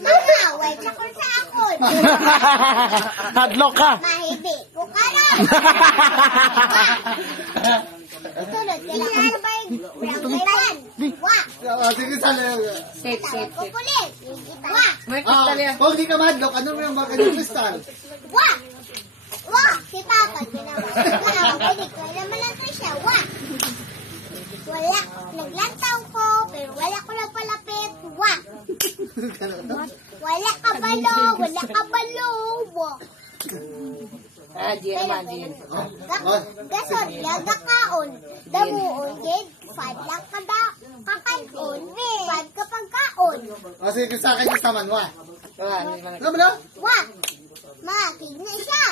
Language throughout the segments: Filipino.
Mangaway ka kung sa akon. Hadlock ka. Mahidi ko ka na. Sunod ka lang. Ano ba yung brangkailan? Wah. Sige, sali. Safe. Kukulit. Wah. May kristal Kung hindi ka mahadlock, ano mo yung baka ng kristal? Wah. Wah. Si Papa ginawa. Hindi ko alam lang siya. Wah. Wala. Naglantaw ko, pero wala ko na palapit. Wah. Wala ka balo. Wala ka balo. Wah. Jen naman, Jen. Gasod, lagakaon. Damuon, Jen. Fad lang ka da. Kakaon. Fad ka pagkaon. Sige, sa akin yung saman, wa. Alam mo na? Wah. Makig na siya.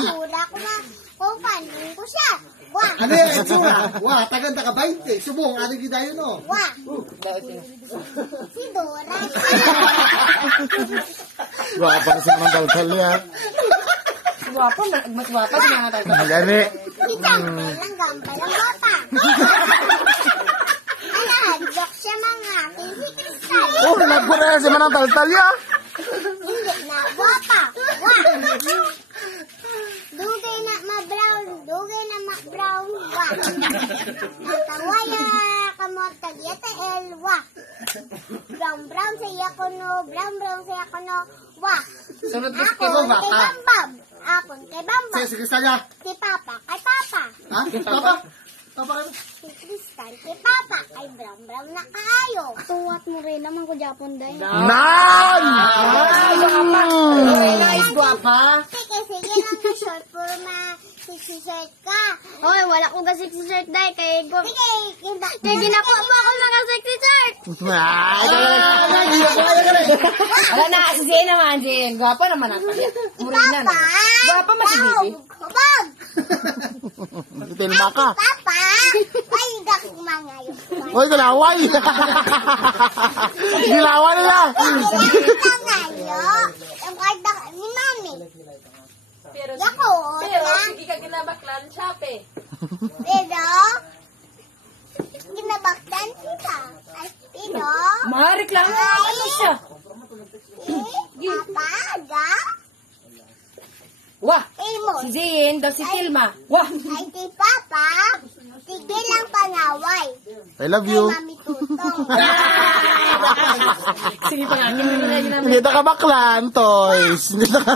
Tura ko na kung paano ko siya. Wah. Ano yung itsura? Wa, taganda ka 20. Subong, ano yung dayo no? Wah. Si Dora. Guwapa kasi naman taltal niya. Guwapo, mas guwapo sa mga tayo. Gani. Si Tangkay lang gambay ang bata. Alahadlok siya mga si Kristal. Oh, nagpura kasi man ang taltal niya. Hindi na bata. Wah. Dugay na ma-brown. Dugay na ma-brown. Wah. Ang tawaya kamot tagyata el. Wah. Brown sa iya ko no. Brown sa iya ko no. Wah. Sunod ka Ako kay Bambam. Apon kay Bambam. Sige, sali. Si Papa kay Papa. Ha? Papa? Papa kayo? Si Kristal kay Papa kay Brown na kaayo. Tuwat mo rin naman ko Japon day. Nan! Nice, guwapa. Sige lang na short for sexy shirt ka. Hoy, wala ko ga sexy shirt day kay go. Sige, kay ginakuha mo ako mga sexy shirt. Wala na, si Jen naman, Jen. Guwapa naman ang kaya. Murinan. Guwapa mas si Bibi. Hubog. Tilma ka. Papa, ay gak mga yun. Uy, galaway. Gilaway nila. Tangayo. Ang karda ni Mami. Pero Yako, hindi ka ginabaklan siya, pe. pero ginabaktan kita. Ay, pero Mareklamo ano siya. Papa, ga? Wah, Imo. si Jen, daw si Tilma. Wah, Ay, kay Papa, sige lang pangaway. I love Kay you. Mami Tutong. sige pa nga. Hindi na ka baklan, toys. Hindi na ka...